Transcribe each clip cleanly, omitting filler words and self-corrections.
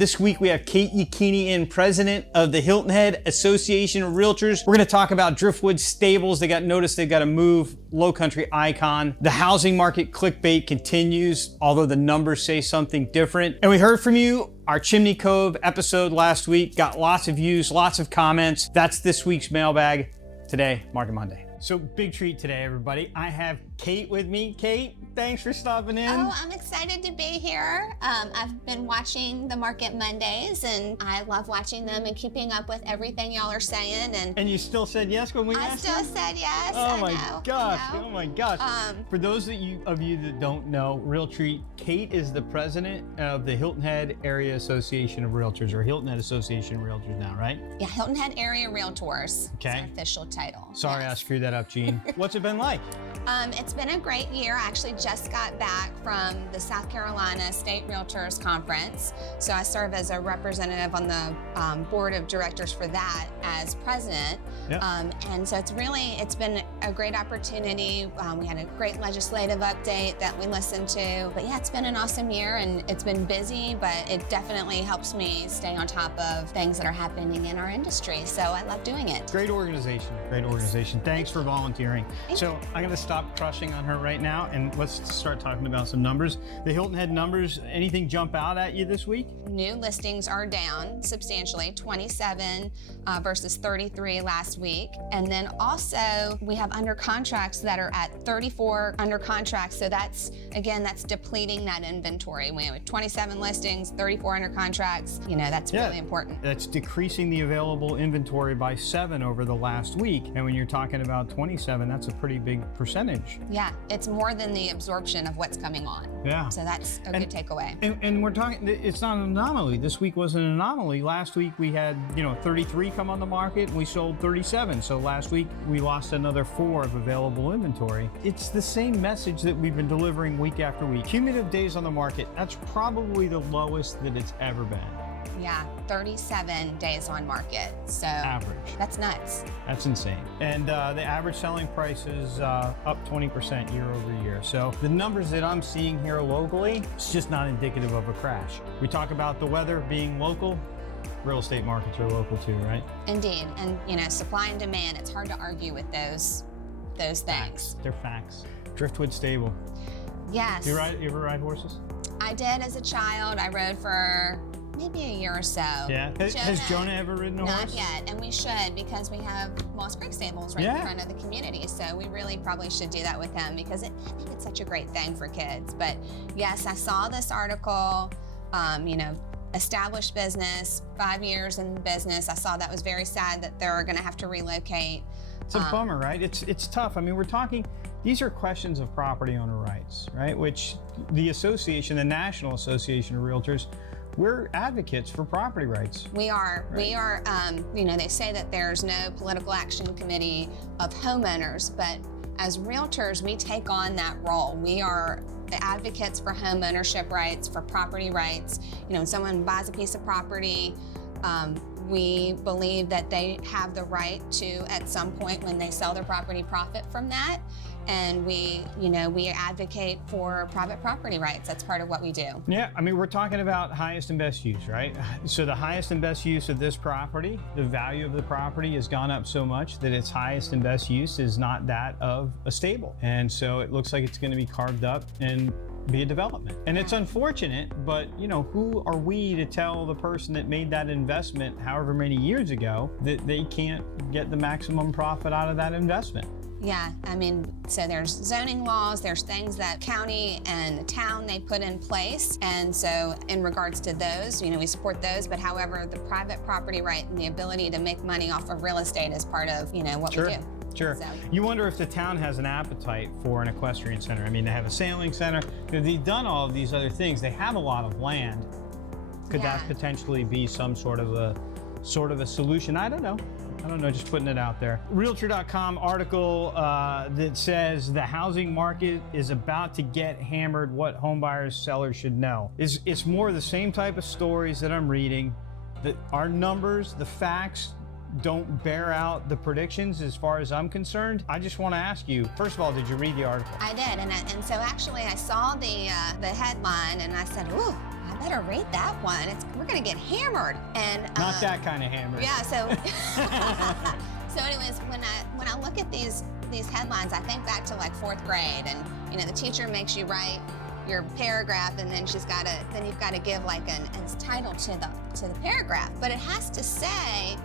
This week we have Kate Yachini in, president of the Hilton Head Association of Realtors. We're going to talk about Driftwood Stables. They got noticed they got to move, low country icon. The housing market clickbait continues, although the numbers say something different. And we heard from you. Our Chimney Cove episode last week got lots of views, lots of comments. That's this week's mailbag. Today, Market Monday. So big treat today, everybody. I have Kate with me. Kate, thanks for stopping in. Oh, I'm excited to be here. I've been watching the Market Mondays, and I love watching them and keeping up with everything y'all are saying. And you still said yes when we asked you? I still said yes. Oh my gosh! Oh my gosh! For those of you that don't know, real treat. Kate is the president of the Hilton Head Area Association of Realtors, or Hilton Head Association of Realtors now, right? Yeah, Hilton Head Area Realtors. Okay. It's our official title. Sorry, I screwed that up, Gene. What's it been like? It's been a great year. I actually just got back from the South Carolina State Realtors Conference. So I serve as a representative on the board of directors for that as president. Yep. And so it's been a great opportunity. We had a great legislative update that we listened to. But yeah, it's been an awesome year, and it's been busy, but it definitely helps me stay on top of things that are happening in our industry. So I love doing it. Great organization, great organization. Thanks for volunteering. So I'm gonna stop crushing on her right now, and let's start talking about some numbers. The Hilton Head numbers, anything jump out at you this week? New listings are down substantially, 27 versus 33 last week. And then also we have under contracts that are at 34 under contracts. So that's depleting that inventory. We have 27 listings, 34 under contracts. You know, that's really important. That's decreasing the available inventory by 7 over the last week. And when you're talking about 27, that's a pretty big percentage. Yeah, it's more than the absorption of what's coming on. Yeah. So that's a good takeaway. And we're talking, it's not an anomaly. This week was an anomaly. Last week we had, 33 come on the market, and we sold 37. So last week we lost another 4 of available inventory. It's the same message that we've been delivering week after week. Cumulative days on the market, that's probably the lowest that it's ever been. Yeah, 37 days on market. So average. That's nuts. That's insane. And the average selling price is up 20% year over year. So the numbers that I'm seeing here locally, it's just not indicative of a crash. We talk about the weather being local. Real estate markets are local too, right? Indeed. And supply and demand, it's hard to argue with those things. Facts. They're facts. Driftwood Stable. Yes. You ever ride horses? I did as a child. I rode for maybe a year or so. Yeah. Has Jonah ever ridden a horse? Not yet, and we should, because we have Moss Creek Stables right in front of the community. So we really probably should do that with him, because I think it's such a great thing for kids. But yes, I saw this article, established business, 5 years in business. I saw that was very sad that they're going to have to relocate. It's a bummer, right? It's tough. I mean, we're talking, these are questions of property owner rights, right? Which the association, the National Association of Realtors, we're advocates for property rights. We are. Right? We are, they say that there's no political action committee of homeowners, but as realtors, we take on that role. We are the advocates for home ownership rights, for property rights. When someone buys a piece of property, we believe that they have the right to, at some point when they sell their property, profit from that. And we advocate for private property rights. That's part of what we do. Yeah, I mean, we're talking about highest and best use, right? So the highest and best use of this property, the value of the property has gone up so much that its highest and best use is not that of a stable. And so it looks like it's going to be carved up and be a development. And it's unfortunate, but who are we to tell the person that made that investment however many years ago that they can't get the maximum profit out of that investment? Yeah, I mean, so there's zoning laws, there's things that county and the town, they put in place. And so in regards to those, we support those, but however, the private property right and the ability to make money off of real estate is part of, what we do. Sure. So. You wonder if the town has an appetite for an equestrian center. I mean, they have a sailing center. They've done all of these other things. They have a lot of land. Could that potentially be some sort of a solution? I don't know, just putting it out there. Realtor.com article that says the housing market is about to get hammered, what home buyers, sellers should know. It's more the same type of stories that I'm reading, that our numbers, the facts, don't bear out the predictions as far as I'm concerned. I just want to ask you, first of all, did you read the article? I did, and so actually I saw the headline and I said, ooh, I better read that one. We're gonna get hammered. And Not that kind of hammer. yeah, so so anyways, when I look at these headlines, I think back to like 4th grade, and you know, the teacher makes you write your paragraph, and then you've got to give like a title to the paragraph, but it has to say,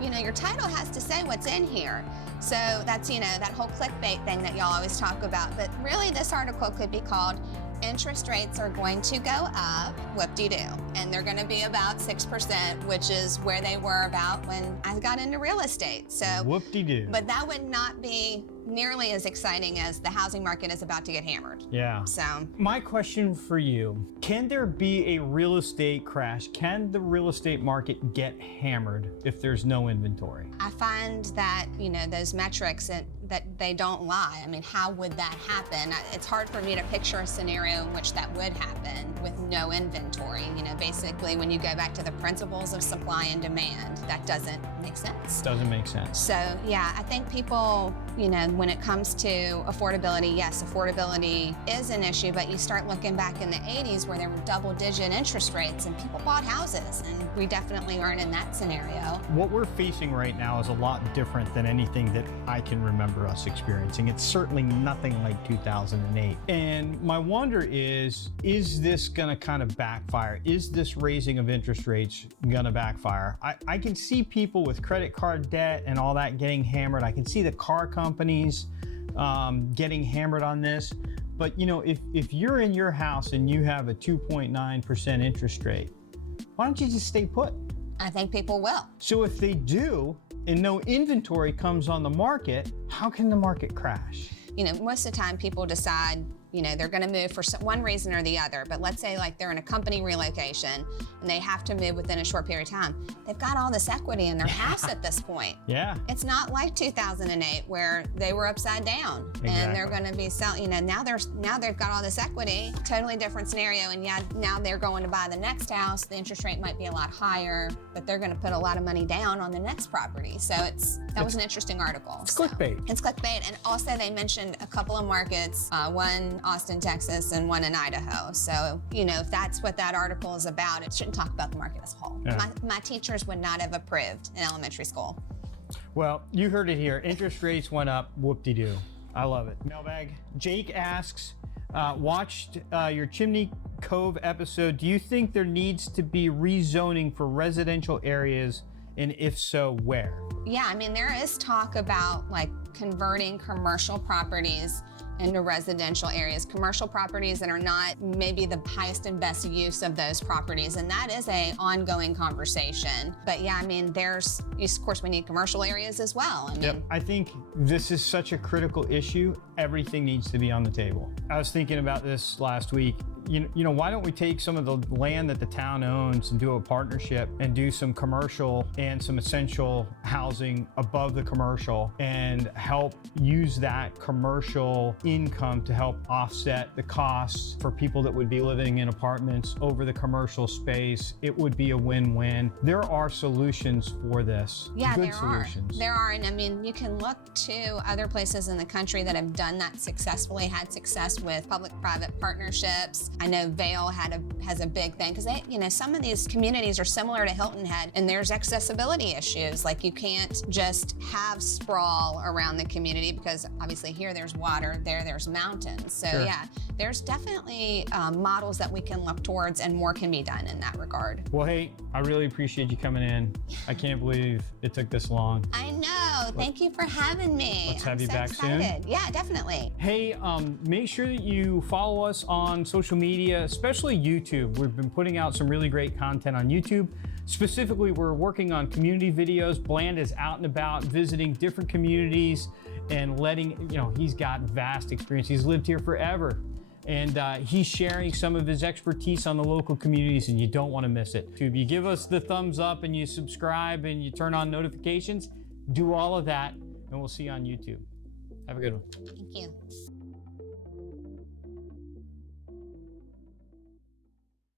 you know, your title has to say what's in here. So that's, you know, that whole clickbait thing that y'all always talk about. But really, this article could be called "Interest Rates Are Going to Go Up, Whoop-de-doo." And they're going to be about 6%, which is where they were about when I got into real estate. So Whoop-de-doo. But that would not be nearly as exciting as the housing market is about to get hammered. Yeah. So my question for you, can there be a real estate crash? Can the real estate market get hammered if there's no inventory? I find that, you know, those metrics that they don't lie. I mean, how would that happen? It's hard for me to picture a scenario in which that would happen with no inventory. You know, basically, when you go back to the principles of supply and demand, that doesn't make sense. Doesn't make sense. So yeah, I think people, you know, when it comes to affordability, yes, affordability is an issue, but you start looking back in the 80s where there were double-digit interest rates and people bought houses, and we definitely aren't in that scenario. What we're facing right now is a lot different than anything that I can remember us experiencing. It's certainly nothing like 2008. And my wonder is this gonna kind of backfire? Is this raising of interest rates gonna backfire? I can see people with credit card debt and all that getting hammered. I can see the car companies getting hammered on this. But you know, if you're in your house and you have a 2.9% interest rate, why don't you just stay put? I think people will. So if they do, and no inventory comes on the market, how can the market crash? You know, most of the time people decide, you know, they're gonna move for one reason or the other, but let's say like they're in a company relocation and they have to move within a short period of time. They've got all this equity in their house at this point. Yeah. It's not like 2008 where they were upside down. Exactly. And they're gonna be selling, you know, now they've got all this equity, totally different scenario, and yeah, now they're going to buy the next house, the interest rate might be a lot higher, but they're gonna put a lot of money down on the next property. So that was an interesting article. It's clickbait. It's clickbait, and also they mentioned a couple of markets, one Austin, Texas, and one in Idaho. So, you know, if that's what that article is about, it shouldn't talk about the market as a whole. Yeah. My teachers would not have approved in elementary school. Well, you heard it here. Interest rates went up, whoop-de-doo. I love it. Mailbag. Jake asks, watched your Chimney Cove episode. Do you think there needs to be rezoning for residential areas, and if so, where? Yeah, I mean, there is talk about like converting commercial properties into residential areas, commercial properties that are not maybe the highest and best use of those properties. And that is an ongoing conversation. But yeah, I mean, of course, we need commercial areas as well. I mean, I think this is such a critical issue. Everything needs to be on the table. I was thinking about this last week. You know, why don't we take some of the land that the town owns and do a partnership and do some commercial and some essential housing above the commercial and help use that commercial income to help offset the costs for people that would be living in apartments over the commercial space. It would be a win-win. There are solutions for this. yeah, Good solutions. There are, and I mean, you can look to other places in the country that have done that successfully, had success with public-private partnerships. I know Vail has a big thing because you know, some of these communities are similar to Hilton Head, and there's accessibility issues. Like you can't just have sprawl around the community because obviously here there's water, there's mountains. So Sure. yeah, there's definitely models that we can look towards, and more can be done in that regard. Well, hey, I really appreciate you coming in. I can't believe it took this long. I know. Thank you for having me. Let's have I'm you so back soon. excited. Yeah, definitely. Hey, make sure that you follow us on social media, especially YouTube. We've been putting out some really great content on YouTube. Specifically, we're working on community videos. Bland is out and about visiting different communities and he's got vast experience. He's lived here forever. And he's sharing some of his expertise on the local communities, and you don't want to miss it. If you give us the thumbs up and you subscribe and you turn on notifications, do all of that, and we'll see you on YouTube. Have a good one. Thank you.